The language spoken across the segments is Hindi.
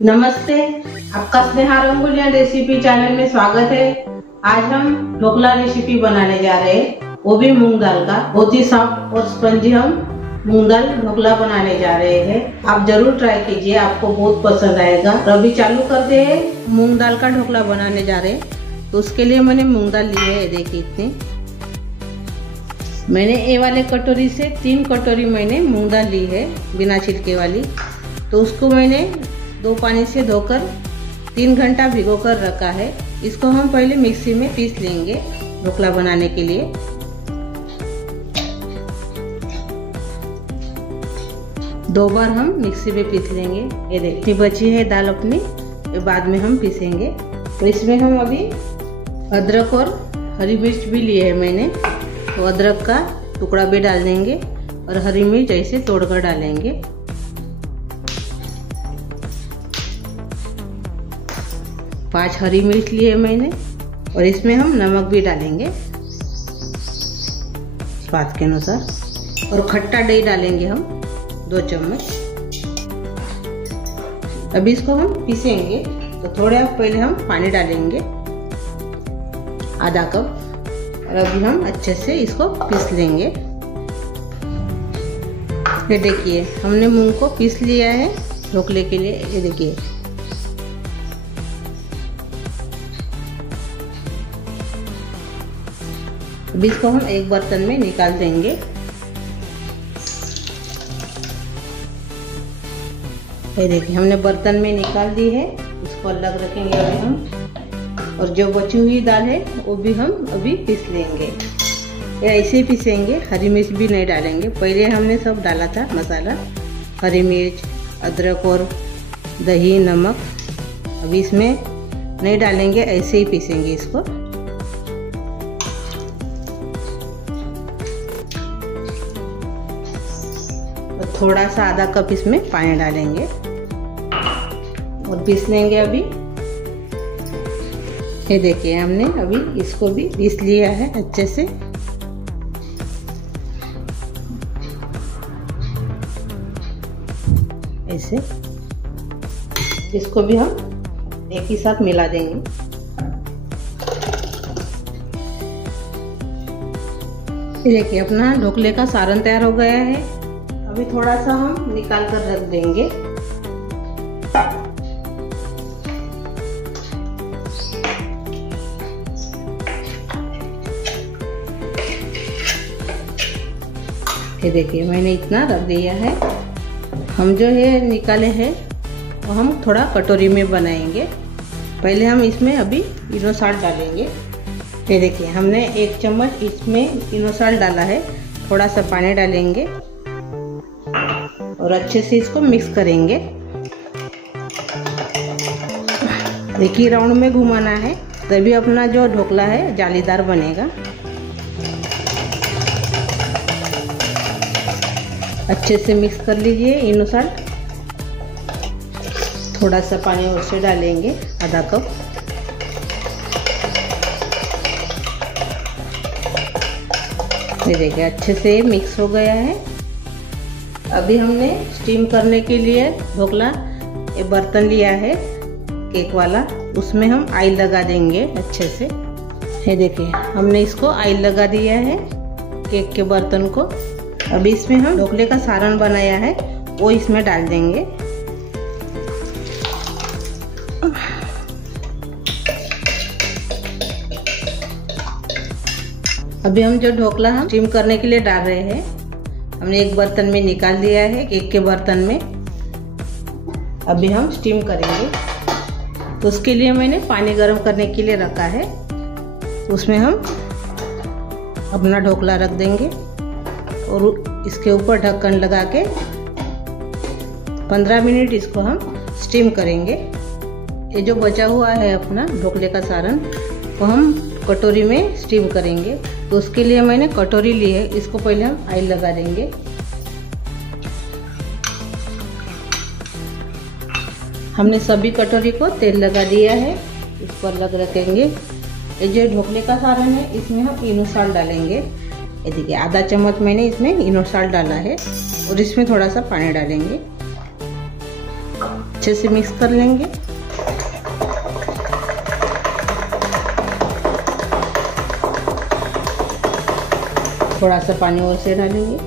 नमस्ते, आपका स्नेहा रंगोलिया रेसिपी चैनल में स्वागत है। आज हम ढोकला रेसिपी बनाने जा रहे हैं, वो भी मूंग दाल का। बहुत ही सॉफ्ट और स्पंजी हम मूंग दाल ढोकला बनाने जा रहे हैं। आप जरूर ट्राई कीजिए, आपको बहुत पसंद आएगा। तो अभी चालू करते हैं। मूंग दाल का ढोकला बनाने जा रहे हैं, तो उसके लिए मैंने मूंग दाल ली है। देखिए इतनी मैंने ए वाले कटोरी से 3 कटोरी मैंने मूंग दाल ली है, बिना छिलके वाली। तो उसको मैंने 2 पानी से धोकर 3 घंटा भिगो कर रखा है। इसको हम पहले मिक्सी में पीस लेंगे ढोकला बनाने के लिए। दो बार हम मिक्सी में पीस लेंगे। ये देखिए बची है दाल अपनी, ये बाद में हम पीसेंगे। तो इसमें हम अभी अदरक और हरी मिर्च भी लिए है मैंने, तो अदरक का टुकड़ा भी डाल देंगे और हरी मिर्च ऐसे तोड़कर डालेंगे। पांच हरी मिर्च लिए मैंने, और इसमें हम नमक भी डालेंगे स्वाद के अनुसार। और खट्टा दही डालेंगे हम 2 चम्मच। अभी इसको हम पीसेंगे, तो थोड़ा पहले हम पानी डालेंगे आधा कप, और अभी हम अच्छे से इसको पीस लेंगे। ये देखिए हमने मूंग को पीस लिया है ढोकले के लिए। ये देखिए अभी इसको हम एक बर्तन में निकाल देंगे। ये देखिए हमने बर्तन में निकाल दी है, इसको अलग रखेंगे अभी हम। और जो बची हुई दाल है वो भी हम अभी पीस लेंगे। ये ऐसे ही पीसेंगे, हरी मिर्च भी नहीं डालेंगे। पहले हमने सब डाला था मसाला, हरी मिर्च, अदरक और दही, नमक। अभी इसमें नहीं डालेंगे, ऐसे ही पीसेंगे इसको। थोड़ा सा आधा कप इसमें पानी डालेंगे और पीस लेंगे अभी। ये देखिए हमने अभी इसको भी पीस लिया है अच्छे से। ऐसे इसको भी हम एक ही साथ मिला देंगे। ये देखिए अपना ढोकले का सारण तैयार हो गया है। अभी थोड़ा सा हम निकाल कर रख देंगे। ये देखिए मैंने इतना रख दिया है। हम जो है निकाले हैं वो हम थोड़ा कटोरी में बनाएंगे। पहले हम इसमें अभी इनो साल्ट डालेंगे। ये देखिए हमने 1 चम्मच इसमें इनो साल्ट डाला है। थोड़ा सा पानी डालेंगे और अच्छे से इसको मिक्स करेंगे। देखिए राउंड में घुमाना है, तभी अपना जो ढोकला है जालीदार बनेगा। अच्छे से मिक्स कर लीजिए इनो साल्ट। थोड़ा सा पानी और से डालेंगे आधा कप। ये देखिए अच्छे से मिक्स हो गया है। अभी हमने स्टीम करने के लिए ढोकला ये बर्तन लिया है केक वाला, उसमें हम ऑयल लगा देंगे अच्छे से। ये देखिए हमने इसको ऑयल लगा दिया है केक के बर्तन को। अभी इसमें हम ढोकले का सारण बनाया है वो इसमें डाल देंगे। अभी हम जो ढोकला हम स्टीम करने के लिए डाल रहे हैं, हमने एक बर्तन में निकाल दिया है, केक के बर्तन में। अभी हम स्टीम करेंगे, तो उसके लिए मैंने पानी गर्म करने के लिए रखा है। उसमें हम अपना ढोकला रख देंगे और इसके ऊपर ढक्कन लगा के 15 मिनट इसको हम स्टीम करेंगे। ये जो बचा हुआ है अपना ढोकले का सारण, वो हम कटोरी में स्टीम करेंगे। तो उसके लिए मैंने कटोरी ली है, इसको पहले हम ऑयल लगा देंगे। हमने सभी कटोरी को तेल लगा दिया है, इस पर लग रखेंगे। ये जो ढोकले का सारण है इसमें हम इनो साल्ट डालेंगे। ये देखिए आधा चम्मच मैंने इसमें इनो साल्ट डाला है और इसमें थोड़ा सा पानी डालेंगे। अच्छे से मिक्स कर लेंगे। थोड़ा सा पानी और से डालेंगे।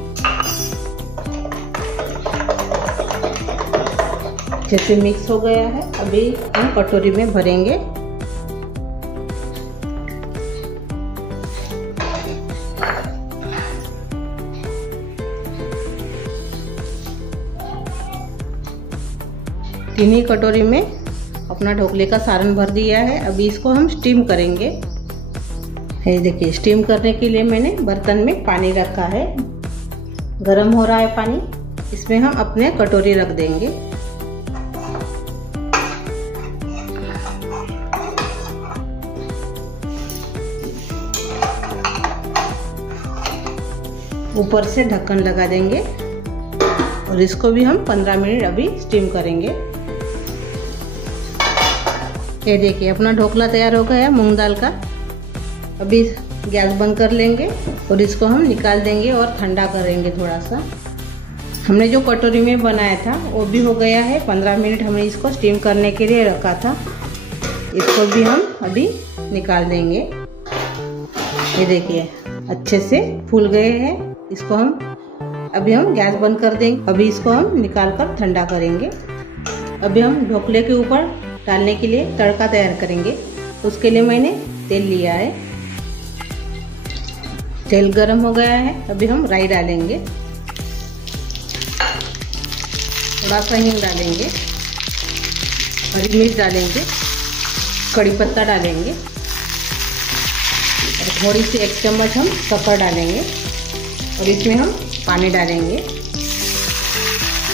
अच्छे से मिक्स हो गया है। अभी हम कटोरी में भरेंगे। तीन ही कटोरी में अपना ढोकले का सारण भर दिया है। अभी इसको हम स्टीम करेंगे। ये देखिए, स्टीम करने के लिए मैंने बर्तन में पानी रखा है। गरम हो रहा है पानी, इसमें हम अपने कटोरी रख देंगे। ऊपर से ढक्कन लगा देंगे और इसको भी हम 15 मिनट अभी स्टीम करेंगे। ये देखिए, अपना ढोकला तैयार हो गया है मूंग दाल का। अभी गैस बंद कर लेंगे और इसको हम निकाल देंगे और ठंडा करेंगे थोड़ा सा। हमने जो कटोरी में बनाया था वो भी हो गया है। 15 मिनट हमने इसको स्टीम करने के लिए रखा था। इसको भी हम अभी निकाल देंगे। ये देखिए, अच्छे से फूल गए हैं। इसको हम गैस बंद कर देंगे। अभी इसको हम निकाल कर ठंडा करेंगे। अभी हम ढोकले के ऊपर डालने के लिए तड़का तैयार करेंगे। उसके लिए मैंने तेल लिया है। तेल गरम हो गया है। अभी हम राई डालेंगे, थोड़ा सा हींग डालेंगे, हरी मिर्च डालेंगे, कड़ी पत्ता डालेंगे और थोड़ी सी 1 चम्मच हम शक्कर डालेंगे और इसमें हम पानी डालेंगे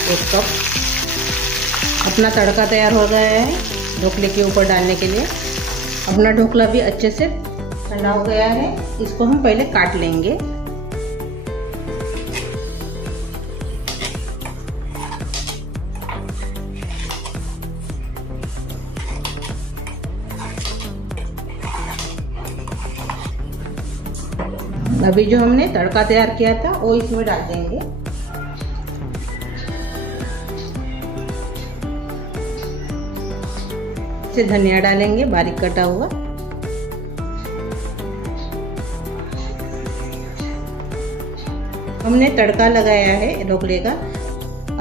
1 कप। अपना तड़का तैयार हो गया है ढोकले के ऊपर डालने के लिए। अपना ढोकला भी अच्छे से ठंडा हो गया है। इसको हम पहले काट लेंगे। अभी जो हमने तड़का तैयार किया था वो इसमें डाल देंगे। से धनिया डालेंगे बारीक कटा हुआ। हमने तड़का लगाया है ढोकले का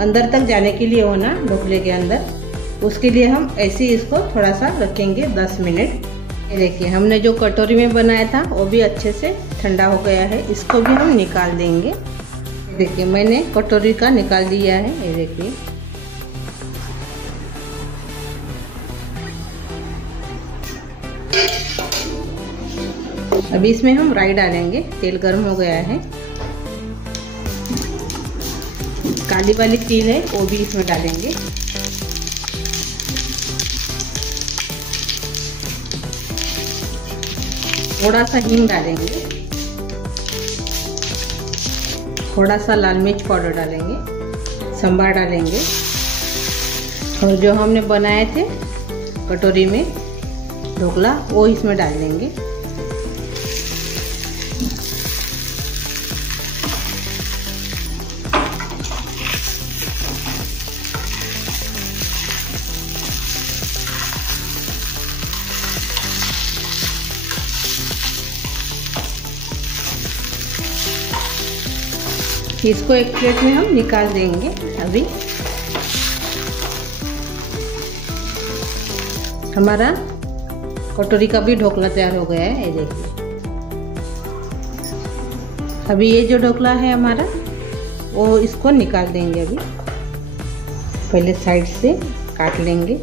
अंदर तक जाने के लिए होना ढोकले के अंदर। उसके लिए हम ऐसे ही इसको थोड़ा सा रखेंगे 10 मिनट। ये देखिए, हमने जो कटोरी में बनाया था वो भी अच्छे से ठंडा हो गया है। इसको भी हम निकाल देंगे। देखिए, मैंने कटोरी का निकाल दिया है। ये देखिए, अभी इसमें हम राई डालेंगे। तेल गर्म हो गया है। काली वाली तिल है वो भी इसमें डालेंगे। थोड़ा सा हींग डालेंगे, थोड़ा सा लाल मिर्च पाउडर डालेंगे, संबार डालेंगे और जो हमने बनाए थे कटोरी में ढोकला वो इसमें डाल देंगे। इसको एक प्लेट में हम निकाल देंगे। अभी हमारा कटोरी का भी ढोकला तैयार हो गया है। ये देखिए, अभी ये जो ढोकला है हमारा वो इसको निकाल देंगे। अभी पहले साइड से काट लेंगे।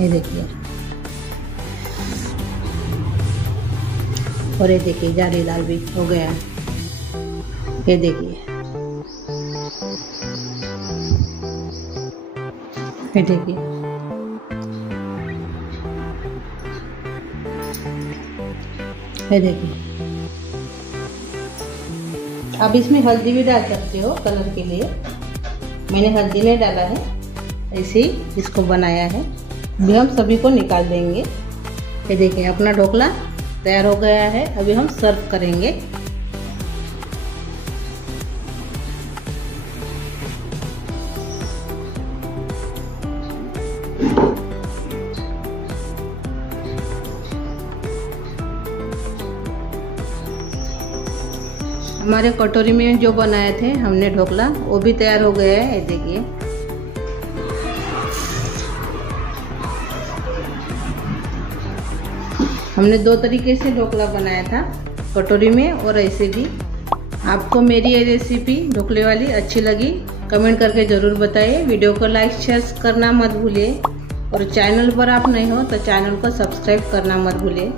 ये देखिए, और ये देखिए जालीदार भी हो गया है। ये देखिए, ये देखिए, ये देखिए। आप इसमें हल्दी भी डाल सकते हो कलर के लिए। मैंने हल्दी नहीं डाला है, ऐसे ही इसको बनाया है। अभी हम सभी को निकाल देंगे। ये देखिए, अपना ढोकला तैयार हो गया है। अभी हम सर्व करेंगे। हमारे कटोरी में जो बनाए थे हमने ढोकला वो भी तैयार हो गया है। ये देखिए, हमने दो तरीके से ढोकला बनाया था, कटोरी में और ऐसे भी। आपको मेरी ये रेसिपी ढोकले वाली अच्छी लगी कमेंट करके ज़रूर बताइए। वीडियो को लाइक शेयर करना मत भूलिए और चैनल पर आप नए हो तो चैनल को सब्सक्राइब करना मत भूलिए।